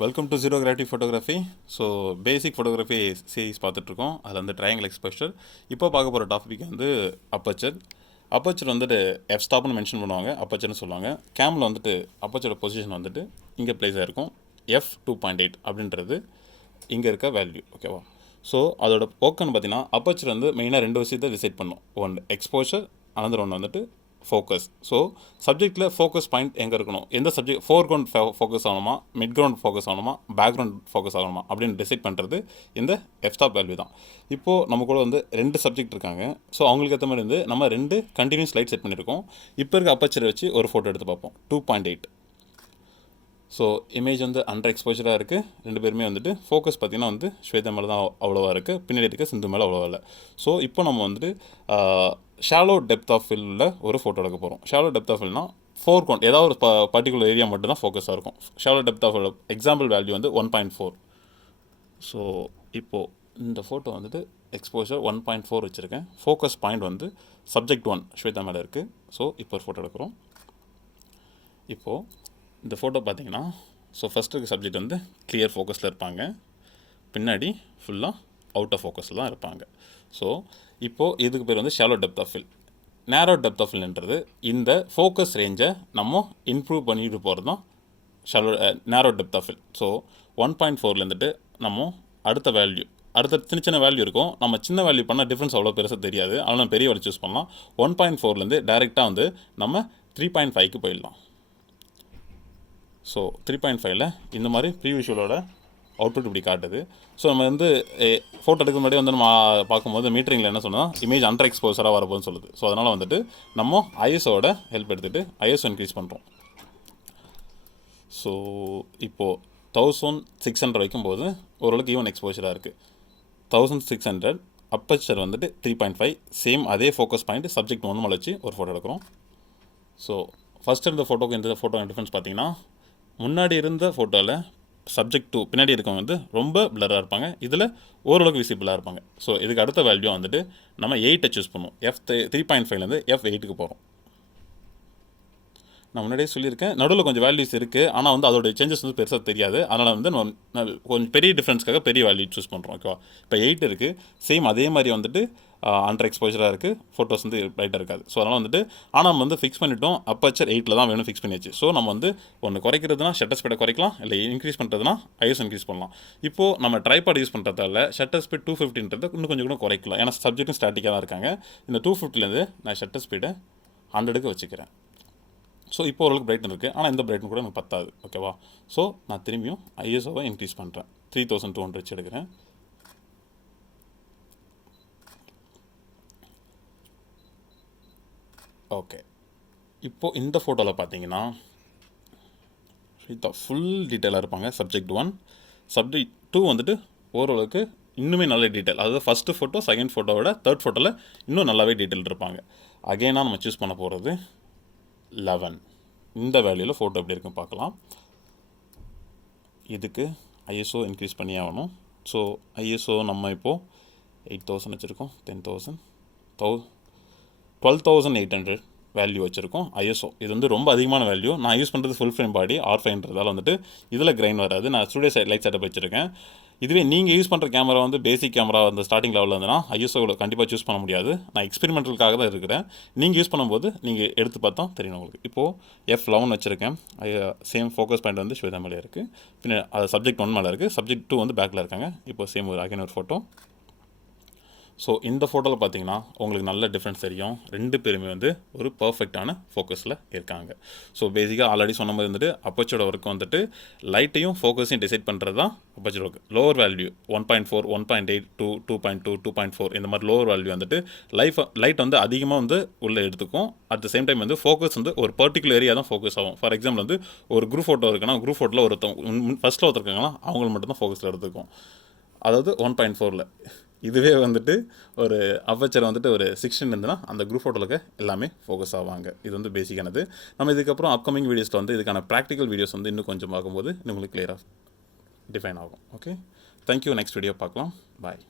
Welcome to zero gravity photography. So basic photography series பார்த்துட்ருக்கோம். அதில் வந்து ட்ரையாங்கிள் எக்ஸ்போஷர். இப்போ பார்க்க போகிற டாபிக் வந்து அப்பச்சர். அப்பச்சர் வந்துட்டு எஃப் ஸ்டாப்னு மென்ஷன் பண்ணுவாங்க, அப்பச்சர்னு சொல்லுவாங்க. கேமில் வந்துட்டு அப்பச்சரோட பொசிஷன் வந்துட்டு இங்கே ப்ளேஸ் ஆகிருக்கும். F2.8 அப்படின்றது இங்கே இருக்க வேல்யூ, ஓகேவா? ஸோ அதோட போக்குன்னு பார்த்தீங்கன்னா அப்பச்சர் வந்து மெயினாக ரெண்டு விஷயத்தை டிசைட் பண்ணும். ஒன்று எக்ஸ்போஷர், அனதர் ஒன்று வந்துட்டு ஃபோக்கஸ். ஸோ சப்ஜெக்டில் ஃபோக்கஸ் பாயிண்ட் எங்கே இருக்கணும், எந்த சப்ஜெக்ட் ஃபோர் கிரவுண்ட் ஃபோக்கஸ் ஆகணுமா, மிட் கிரவுண்ட் ஃபோக்கஸ் ஆகணுமா, பேக்ரவுண்ட் ஃபோக்கஸ் ஆகணுமா அப்படின்னு டிசைட் பண்ணுறது இந்த எஃப் ஸ்டாப் வேல்யூ தான். இப்போது நம்ம கூட வந்து ரெண்டு சப்ஜெக்ட் இருக்காங்க. ஸோ அவங்களுக்கு ஏற்ற மாதிரி வந்து நம்ம ரெண்டு கண்டினியூஸ் லைட் செட் பண்ணியிருக்கோம். இப்போ இருக்க அப்பச்சரை வச்சு ஒரு ஃபோட்டோ எடுத்து பார்ப்போம். 2.8. ஸோ இமேஜ் வந்து அண்டர் எக்ஸ்போஜராக இருக்குது. ரெண்டு பேருமே வந்துட்டு ஃபோக்கஸ் பார்த்திங்கன்னா வந்து ஸ்வேதா மேலே தான் அவ்வளோவா இருக்குது, பின்னாடி இருக்க சிந்து மேலே அவ்வளோவா இல்லை. ஸோ இப்போ நம்ம வந்துட்டு ஷாலோ டெப்த் ஆஃப் ஃபில்லில் ஒரு ஃபோட்டோ எடுக்க போகிறோம். ஷாலோ டெப்த் ஆஃப் ஃபில்னால் ஃபோர் கவுண்ட் ஏதாவது ஒரு பர்டிகுலர் ஏரியா மட்டும் தான் ஃபோக்கஸாக இருக்கும். Shallow depth of example value வந்து 1.4. ஸோ இப்போது இந்த ஃபோட்டோ வந்துட்டு எக்ஸ்போஷர் 1.4 வச்சுருக்கேன். ஃபோக்கஸ் பாயிண்ட் வந்து சப்ஜெக்ட் 1 ஸ்வேதா மேலே இருக்குது. ஸோ இப்போ ஒரு ஃபோட்டோ எடுக்கிறோம். இப்போது இந்த ஃபோட்டோ பார்த்தீங்கன்னா, ஸோ ஃபஸ்ட்டு இருக்க சப்ஜெக்ட் வந்து கிளியர் ஃபோக்கஸில் இருப்பாங்க, பின்னாடி ஃபுல்லாக அவுட் ஆஃப் ஃபோக்கஸில் தான் இருப்பாங்க. ஸோ இப்போது இதுக்கு பேர் வந்து ஷாலோ டெப்த் ஆஃப் ஃபில். நேரோ டெப்த் ஆஃப் ஃபில்ன்றது இந்த ஃபோக்கஸ் ரேஞ்சை நம்ம இம்ப்ரூவ் பண்ணிட்டு போகிறது தான் ஷாலோ நேரோ டெப்த் ஆஃப் ஃபில். ஸோ 1.4லேருந்துட்டு நம்ம அடுத்த வேல்யூ, அடுத்த சின்ன சின்ன வேல்யூ இருக்கும். நம்ம சின்ன வேல்யூ பண்ணால் டிஃப்ரென்ஸ் அவ்வளோ பெருசாக தெரியாது, அதனால் நம்ம பெரிய வேல்யூ சூஸ் பண்ணலாம். 1.4லேருந்து டேரெக்டாக வந்து நம்ம 3.5க்கு போயிடலாம். ஸோ 3.5ல் இந்த மாதிரி ப்ரீவிஷுவலோட அவுட்புட் இப்படி காட்டுது. ஸோ நம்ம வந்து ஃபோட்டோ எடுக்க முன்னாடி வந்து நம்ம பார்க்கும்போது மீட்டரிங்கில் என்ன சொன்னால் இமேஜ் அண்டர் எக்ஸ்போசராக வரப்போன்னு சொல்லுது. ஸோ அதனால் வந்துட்டு நம்ம ஐஎஸ்ஓட ஹெல்ப் எடுத்துகிட்டு ஐஎஸ்ஓ இன்க்ரீஸ் பண்ணுறோம். ஸோ இப்போது 1600 வைக்கும்போது ஓரளவுக்கு ஈவன் எக்ஸ்போஷராக இருக்குது. 1600 அப்பச்சர் வந்துட்டு 3.5, சேம் அதே ஃபோக்கஸ் பாயிண்ட் சப்ஜெக்ட் 1 மேலே வச்சு ஒரு ஃபோட்டோ எடுக்கிறோம். ஸோ ஃபஸ்ட் இருந்த ஃபோட்டோக்கு இந்த ஃபோட்டோ டிஃப்ரென்ஸ் பார்த்தீங்கன்னா, முன்னாடி இருந்த ஃபோட்டோவில் சப்ஜெக்ட் 2 பின்னாடி இருக்கவங்க வந்து ரொம்ப பிளராக இருப்பாங்க, இதில் ஓரளவுக்கு விசிபிளாக இருப்பாங்க. ஸோ இதுக்கு அடுத்த வேல்யூ வந்துட்டு நம்ம 8 சூஸ் பண்ணுவோம். F3.5லேருந்து F8க்கு போகிறோம். நான் முன்னாடியே சொல்லியிருக்கேன், நடுவில் கொஞ்சம் வேல்யூஸ் இருக்குது, ஆனால் வந்து அதோடைய சேஞ்சஸ் வந்து பெருசாக தெரியாது. அதனால் வந்து நம்ம கொஞ்சம் பெரிய டிஃப்ரென்ஸ்க்காக பெரிய வேல்யூ சூஸ் பண்ணுறோம், ஓகேவா? இப்போ 8 இருக்குது, சேம் அதே மாதிரி வந்துட்டு அண்டர் எக்ஸ்போஜராக இருக்குது, ஃபோட்டோஸ் வந்து ரைட்டாக இருக்காது. ஸோ அதனால் வந்துட்டு ஆனால் நம்ம வந்து ஃபிக்ஸ் பண்ணிட்டோம், அப்பச்சர் 8ல் தான் வேணும் ஃபிக்ஸ் பண்ணியாச்சு. ஸோ நம்ம வந்து ஒன்று குறைக்கிறதுனா ஷட்டர் ஸ்பீடை குறைக்கலாம், இல்லை இன்க்ரீஸ் பண்ணுறதுனா ஐஎஸ் இன்க்ரீஸ் பண்ணலாம். இப்போது நம்ம ட்ரைபாட் யூஸ் பண்ணுறதால ஷட்டர் ஸ்பீட் 250ன்றது இன்னும் கொஞ்சம் கூட குறைக்கலாம், ஏன்னா சப்ஜெக்ட்டும் ஸ்டாட்டிக்காக தான் இருக்காங்க. இந்த 250லேருந்து நான் ஷட்டர் ஸ்பீடை 100க்கு வச்சுக்கிறேன். ஸோ இப்போ ஓரளவுக்கு பிரைட்டன் இருக்குது, ஆனால் இந்த பிரைட்டன் கூட எனக்கு பத்தாது, ஓகேவா? ஸோ நான் திரும்பியும் ஐஎஸ்ஓவை இன்க்ரீஸ் பண்ணுறேன். 3200 வச்சு எடுக்கிறேன். ஓகே, இப்போது இந்த ஃபோட்டோவில் பார்த்தீங்கன்னா ஃபுல் டீட்டெயிலாக இருப்பாங்க சப்ஜெக்ட் 1. சப்ஜெக்ட் 2 வந்துட்டு ஓரளவுக்கு இன்னுமே நல்ல டீட்டெயில், அதாவது ஃபஸ்ட்டு ஃபோட்டோ செகண்ட் ஃபோட்டோவோட தேர்ட் ஃபோட்டோவில் இன்னும் நல்லாவே டீட்டெயில் இருப்பாங்க. அகெயினாக நம்ம சூஸ் பண்ண போகிறது 11. இந்த வேல்யூவில் ஃபோட்டோ எப்படி இருக்குன்னு பார்க்கலாம். இதுக்கு ஐஎஸ்ஓ இன்க்ரீஸ் பண்ணி ஆகணும். ஸோ ஐஎஸ்ஓ நம்ம இப்போது 8000 வச்சுருக்கோம், 10,000, 12,800 வேல்யூ வச்சுருக்கோம் ஐஎஸ்ஓ. இது வந்து ரொம்ப அதிகமான வேல்யூ. நான் யூஸ் பண்ணுறது ஃபுல் ஃப்ரேம் பாடி R5ன்றதால வந்துட்டு இதில் கிரைன் வராது. நான் ஸ்டூடியோ லைட் செட்டப் வச்சுருக்கேன். இதுவே நீங்கள் யூஸ் பண்ணுற கேமரா வந்து பேசிக் கேமரா வந்து ஸ்டார்டிங் லெவலில் இருந்ததுன்னா ஐஎஸ்ஓவில் கண்டிப்பாக சூஸ் பண்ண முடியாது. நான் எக்ஸ்பெரிமெண்டலுக்காக தான் இருக்கிறேன். நீங்கள் யூஸ் பண்ணும்போது நீங்கள் எடுத்து பார்த்தா தெரியும் உங்களுக்கு. இப்போது F11 வச்சுருக்கேன். சேம் ஃபோக்கஸ் பாயிண்ட் வந்து ஸ்வேதா மேலே இருக்குது, பின்ன அது சப்ஜெக்ட் 1 மேலே இருக்குது, சப்ஜெக்ட் 2 வந்து பேக்கில் இருக்காங்க. இப்போ சேம் ஒரு அகைன் ஒரு ஃபோட்டோ. ஸோ இந்த ஃபோட்டோவில் பார்த்தீங்கன்னா உங்களுக்கு நல்ல டிஃப்ரென்ஸ் தெரியும். ரெண்டு பேருமே வந்து ஒரு பர்ஃபெக்டான ஃபோக்கஸில் இருக்காங்க. ஸோ பேசிக்காக ஆல்ரெடி சொன்ன மாதிரி வந்துட்டு அப்பச்சரோட ஒர்க் வந்துட்டு லைட்டையும் ஃபோக்கஸையும் டிசைட் பண்ணுறது தான் அப்பச்சர் ஒர்க். லோவர் வேல்யூ 1.4, 1.8, 2.2, 2.4 இந்த மாதிரி லோவர் வேல்யூ வந்துட்டு லைட் வந்து அதிகமாக வந்து உள்ளே எடுத்துக்கும். அட் த சேம் டைம் வந்து ஃபோக்கஸ் வந்து ஒரு பர்டிகுலர் ஏரியா தான் ஃபோக்கஸ் ஆகும். ஃபார் எக்ஸாம்பிள் வந்து ஒரு குரூப் ஃபோட்டோ இருக்குன்னா குரூப் ஃபோட்டோவில் ஒருத்தவங்க ஃபஸ்ட்டில் ஒருத்தருக்காங்கன்னா அவங்கள மட்டும் தான் ஃபோக்கஸில் எடுத்துக்கும், அதாவது 1.4ல். இதுவே வந்துட்டு ஒரு அப்பச்சர் வந்துட்டு ஒரு 16 இருந்துன்னா அந்த குரூப் ஃபோட்டோவுக்கு எல்லாமே ஃபோக்கஸ் ஆவாங்க. இது வந்து பேசிக்கானது. நம்ம இதுக்கப்புறம் அப்கமிங் வீடியோஸில் வந்து இதுக்கான ப்ராக்டிக்கல் வீடியோஸ் வந்து இன்னும் கொஞ்சம் பார்க்கும்போது உங்களுக்கு கிளியராக டிஃபைன் ஆகும். Okay, thank you. நெக்ஸ்ட் வீடியோ பார்க்கலாம். பாய்.